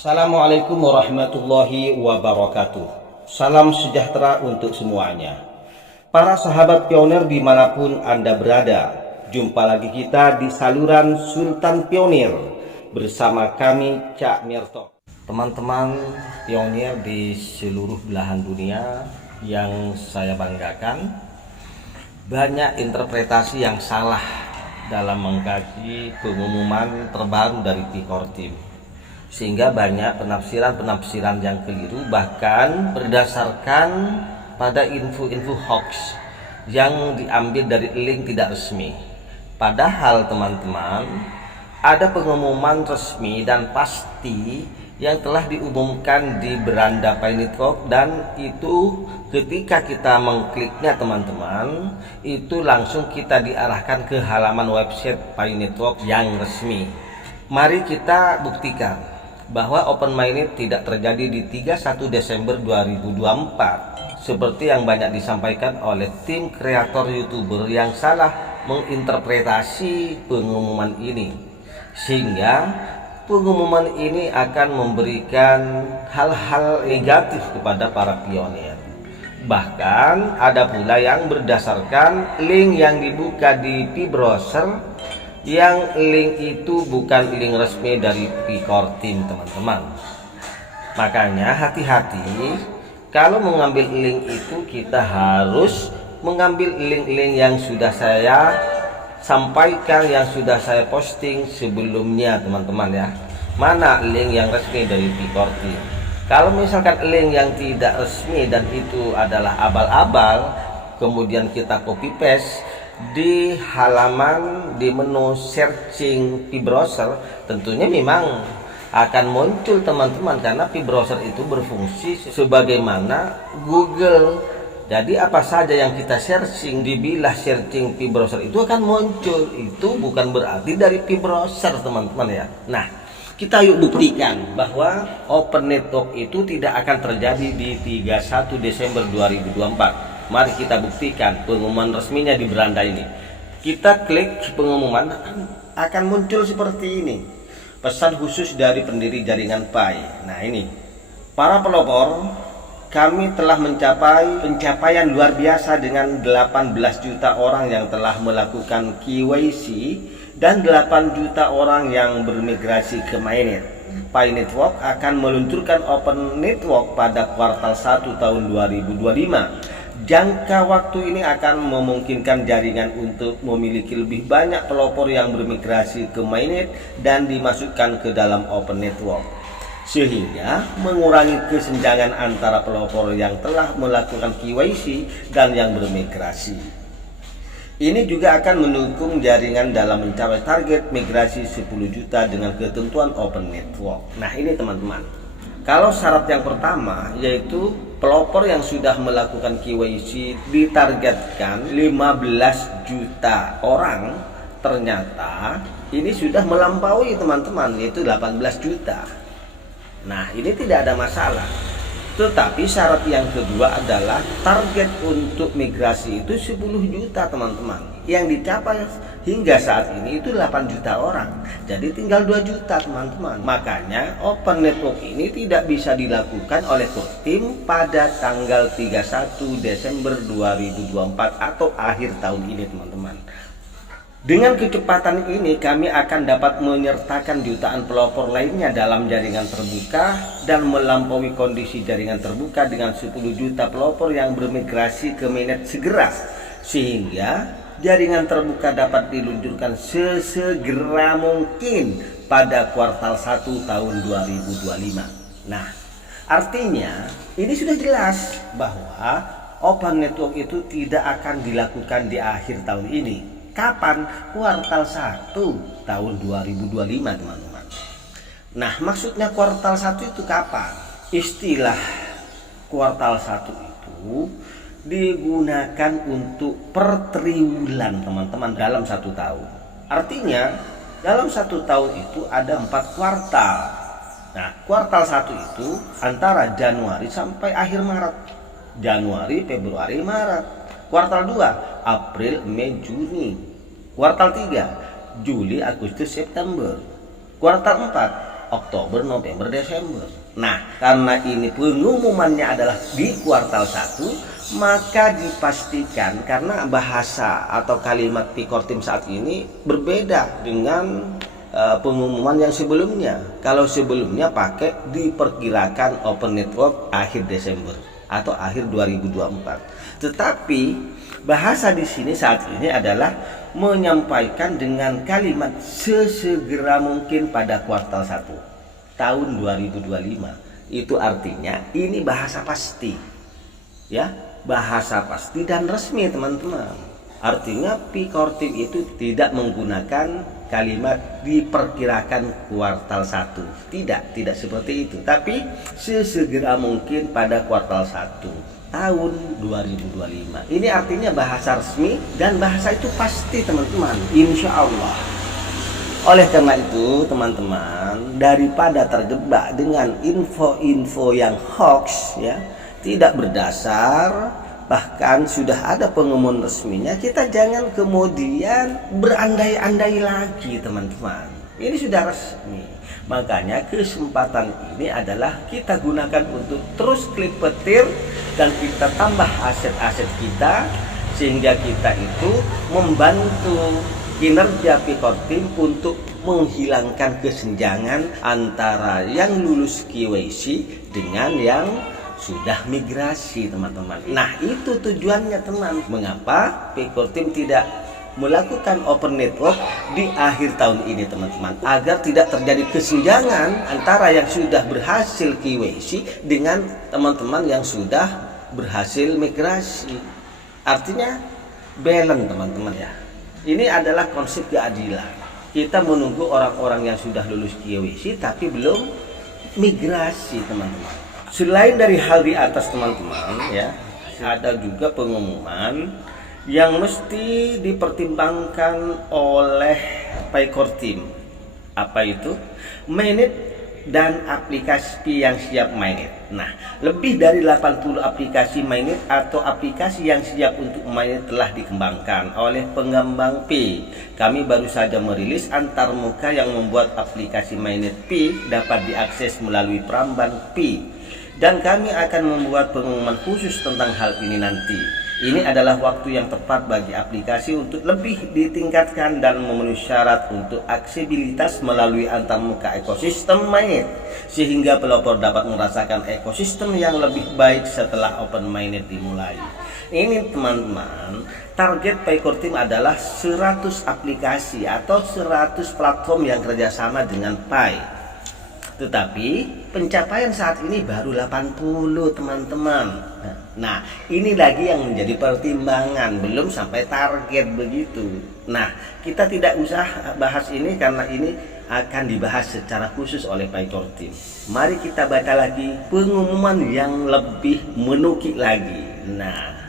Assalamualaikum warahmatullahi wabarakatuh. Salam sejahtera untuk semuanya. Para sahabat pionir dimanapun Anda berada, jumpa lagi kita di saluran Sultan Pionir bersama kami Cak Mirto. Teman-teman pionir di seluruh belahan dunia yang saya banggakan, banyak interpretasi yang salah dalam mengkaji pengumuman terbaru dari Pikor Tim, sehingga banyak penafsiran-penafsiran yang keliru, bahkan berdasarkan pada info-info hoax yang diambil dari link tidak resmi. Padahal teman-teman, ada pengumuman resmi dan pasti yang telah diumumkan di beranda Pi Network, dan itu ketika kita mengkliknya teman-teman, itu langsung kita diarahkan ke halaman website Pi Network yang resmi. Mari kita buktikan bahwa open mainnet tidak terjadi di 31 Desember 2024 seperti yang banyak disampaikan oleh tim kreator YouTuber yang salah menginterpretasi pengumuman ini, sehingga pengumuman ini akan memberikan hal-hal negatif kepada para pionir. Bahkan ada pula yang berdasarkan link yang dibuka di Pi-browser, yang link itu bukan link resmi dari Pikor Tim teman-teman. Makanya hati-hati kalau mengambil link itu, kita harus mengambil link-link yang sudah saya sampaikan, yang sudah saya posting sebelumnya teman-teman ya. Mana link yang resmi dari Pikor Tim? Kalau misalkan link yang tidak resmi dan itu adalah abal-abal, kemudian kita copy paste di halaman di menu searching Pi-browser, tentunya memang akan muncul teman-teman, karena Pi-browser itu berfungsi sebagaimana Google. Jadi apa saja yang kita searching di bilah searching Pi-browser itu akan muncul. Itu bukan berarti dari Pi-browser teman-teman ya. Nah, kita yuk buktikan bahwa open network itu tidak akan terjadi di 31 Desember 2024. Mari kita buktikan pengumuman resminya di beranda ini. Kita klik pengumuman, akan muncul seperti ini. Pesan khusus dari pendiri jaringan Pi. Nah ini, para pelopor, kami telah mencapai pencapaian luar biasa dengan 18 juta orang yang telah melakukan KYC dan 8 juta orang yang bermigrasi ke mainnet. Pi Network akan meluncurkan Open Network pada kuartal 1 tahun 2025. Jangka waktu ini akan memungkinkan jaringan untuk memiliki lebih banyak pelopor yang bermigrasi ke mainnet dan dimasukkan ke dalam Open Network, sehingga mengurangi kesenjangan antara pelopor yang telah melakukan KYC dan yang bermigrasi. Ini juga akan mendukung jaringan dalam mencapai target migrasi 10 juta dengan ketentuan Open Network. Nah ini teman-teman, kalau syarat yang pertama yaitu pelopor yang sudah melakukan KYC ditargetkan 15 juta orang, ternyata ini sudah melampaui teman-teman, yaitu 18 juta. Nah ini tidak ada masalah. Tetapi syarat yang kedua adalah target untuk migrasi itu 10 juta teman-teman. Yang dicapai hingga saat ini itu 8 juta orang. Jadi tinggal 2 juta teman-teman. Makanya Open Network ini tidak bisa dilakukan oleh Pikor Tim pada tanggal 31 Desember 2024 atau akhir tahun ini teman-teman. Dengan kecepatan ini kami akan dapat menyertakan jutaan pelopor lainnya dalam jaringan terbuka dan melampaui kondisi jaringan terbuka dengan 10 juta pelopor yang bermigrasi ke mainnet segera, sehingga jaringan terbuka dapat diluncurkan sesegera mungkin pada kuartal 1 tahun 2025. Nah, artinya ini sudah jelas bahwa Open Network itu tidak akan dilakukan di akhir tahun ini. Kapan? Kuartal 1 tahun 2025 teman-teman. Nah maksudnya kuartal 1 itu kapan? Istilah kuartal 1 itu digunakan untuk per triwulan teman-teman dalam 1 tahun. Artinya dalam 1 tahun itu ada 4 kuartal. Nah kuartal 1 itu antara Januari sampai akhir Maret. Januari, Februari, Maret. Kuartal 2 April, Mei, Juni. Kuartal 3 Juli, Agustus, September. Kuartal 4 Oktober, November, Desember. Nah, karena ini pengumumannya adalah di kuartal 1, maka dipastikan karena bahasa atau kalimat P-Kortim saat ini berbeda dengan pengumuman yang sebelumnya. Kalau sebelumnya pakai diperkirakan open network akhir Desember atau akhir 2024. Tetapi bahasa di sini saat ini adalah menyampaikan dengan kalimat sesegera mungkin pada kuartal 1 tahun 2025. Itu artinya ini bahasa pasti. Ya, bahasa pasti dan resmi, teman-teman. Artinya P-Kortim itu tidak menggunakan kalimat diperkirakan kuartal 1. Tidak seperti itu. Tapi sesegera mungkin pada kuartal 1 tahun 2025. Ini artinya bahasa resmi dan bahasa itu pasti, teman-teman. Insya Allah. Oleh karena itu, teman-teman, daripada terjebak dengan info-info yang hoax, ya, tidak berdasar, bahkan sudah ada pengumuman resminya, kita jangan kemudian berandai-andai lagi, teman-teman. Ini sudah resmi. Makanya kesempatan ini adalah kita gunakan untuk terus klik petir dan kita tambah aset-aset kita, sehingga kita itu membantu kinerja P-Kortim untuk menghilangkan kesenjangan antara yang lulus KYC dengan yang sudah migrasi, teman-teman. Nah, itu tujuannya, teman. Mengapa P-Kortim tidak melakukan open network di akhir tahun ini, teman-teman, agar tidak terjadi kesenjangan antara yang sudah berhasil KYC dengan teman-teman yang sudah berhasil migrasi. Artinya balance, teman-teman, ya. Ini adalah konsep keadilan. Kita menunggu orang-orang yang sudah lulus KYC tapi belum migrasi, teman-teman. Selain dari hal di atas, teman-teman, ya, ada juga pengumuman yang mesti dipertimbangkan oleh P-Kortim. Apa itu? Mainnet dan aplikasi yang siap mainnet. Nah, lebih dari 80 aplikasi mainnet atau aplikasi yang siap untuk mainnet telah dikembangkan oleh pengembang P. Kami baru saja merilis antarmuka yang membuat aplikasi mainnet P dapat diakses melalui Pramban P. Dan kami akan membuat pengumuman khusus tentang hal ini nanti. Ini adalah waktu yang tepat bagi aplikasi untuk lebih ditingkatkan dan memenuhi syarat untuk aksesibilitas melalui antarmuka ekosistem mainnet, sehingga pelopor dapat merasakan ekosistem yang lebih baik setelah open mainnet dimulai. Ini, teman-teman, target P-Kortim adalah 100 aplikasi atau 100 platform yang kerjasama dengan Pi. Tetapi pencapaian saat ini baru 80, teman-teman. Nah, ini lagi yang menjadi pertimbangan, belum sampai target begitu. Nah, kita tidak usah bahas ini karena ini akan dibahas secara khusus oleh P-Kortim. Mari kita baca lagi pengumuman yang lebih menukik lagi. Nah,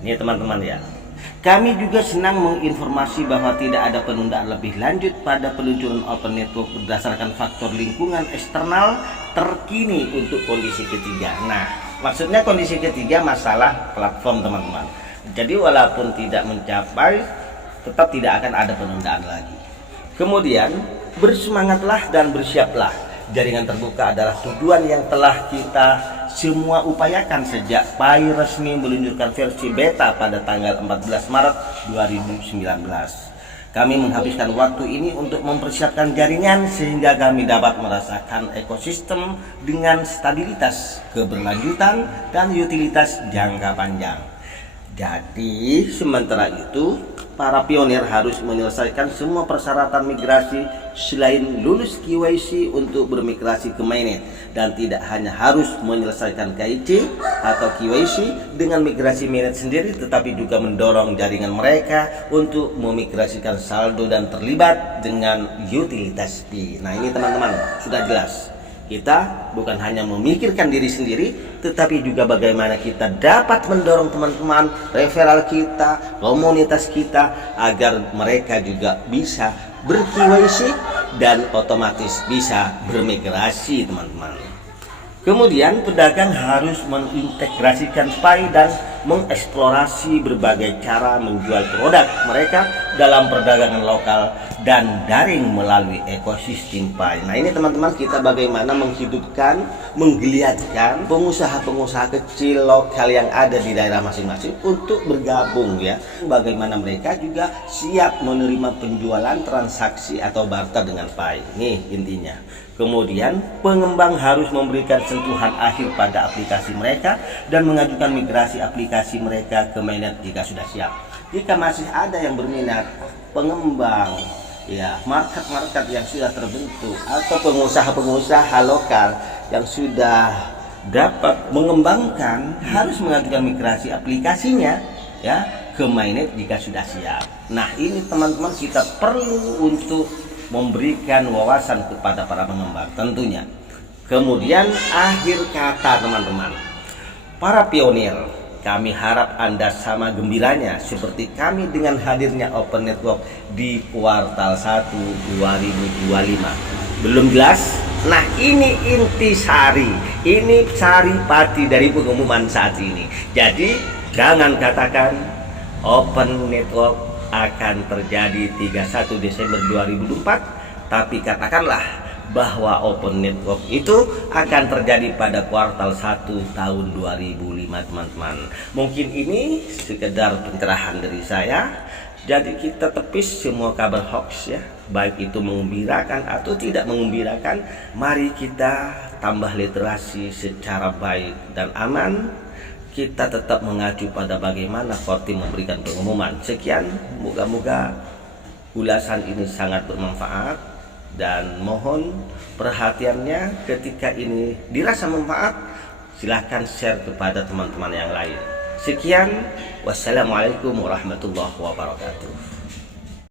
ini, teman-teman, ya. Kami juga senang menginformasi bahwa tidak ada penundaan lebih lanjut pada peluncuran open network berdasarkan faktor lingkungan eksternal terkini untuk kondisi ketiga. Nah, maksudnya kondisi ketiga masalah platform, teman-teman. Jadi walaupun tidak mencapai, tetap tidak akan ada penundaan lagi. Kemudian, bersemangatlah dan bersiaplah. Jaringan terbuka adalah tujuan yang telah kita semua upayakan sejak Pi resmi meluncurkan versi beta pada tanggal 14 Maret 2019. Kami menghabiskan waktu ini untuk mempersiapkan jaringan sehingga kami dapat merasakan ekosistem dengan stabilitas, keberlanjutan, dan utilitas jangka panjang. Jadi, sementara itu, para pionir harus menyelesaikan semua persyaratan migrasi selain lulus KYC untuk bermigrasi ke mainnet, dan tidak hanya harus menyelesaikan KYC atau KYC dengan migrasi mainnet sendiri, tetapi juga mendorong jaringan mereka untuk memigrasikan saldo dan terlibat dengan utilitas Pi. Nah, ini, teman-teman, sudah jelas. Kita bukan hanya memikirkan diri sendiri, tetapi juga bagaimana kita dapat mendorong teman-teman, referral kita, komunitas kita, agar mereka juga bisa ber-KYC dan otomatis bisa bermigrasi, teman-teman. Kemudian pedagang harus mengintegrasikan Pi dan mengeksplorasi berbagai cara menjual produk mereka dalam perdagangan lokal dan daring melalui ekosistem PAI. Nah, ini teman-teman, kita bagaimana menghidupkan, menggeliatkan pengusaha-pengusaha kecil lokal yang ada di daerah masing-masing untuk bergabung ya. Bagaimana mereka juga siap menerima penjualan, transaksi atau barter dengan PAI. Nih intinya. Kemudian pengembang harus memberikan sentuhan akhir pada aplikasi mereka dan mengajukan migrasi aplikasi mereka ke mainnet jika sudah siap. Jika masih ada yang berminat, pengembang ya, market-market yang sudah terbentuk atau pengusaha-pengusaha lokal yang sudah dapat mengembangkan harus mengajukan migrasi aplikasinya ya ke mainnet jika sudah siap. Nah, ini teman-teman, kita perlu untuk memberikan wawasan kepada para pengembang tentunya. Kemudian akhir kata teman-teman, para pionir, kami harap Anda sama gembiranya seperti kami dengan hadirnya Open Network di kuartal 1 2025. Belum jelas? Nah, ini intisari, ini saripati dari pengumuman saat ini. Jadi jangan katakan Open Network akan terjadi 31 Desember 2024, tapi katakanlah bahwa Open Network itu akan terjadi pada kuartal 1 tahun 2005 teman-teman. Mungkin ini sekedar pencerahan dari saya. Jadi kita tepis semua kabar hoax ya, baik itu mengembirakan atau tidak mengembirakan. Mari kita tambah literasi secara baik dan aman. Kita tetap mengacu pada bagaimana Kortim memberikan pengumuman. Sekian, moga-moga ulasan ini sangat bermanfaat dan mohon perhatiannya ketika ini dirasa manfaat, silahkan share kepada teman-teman yang lain. Sekian, wassalamualaikum warahmatullahi wabarakatuh.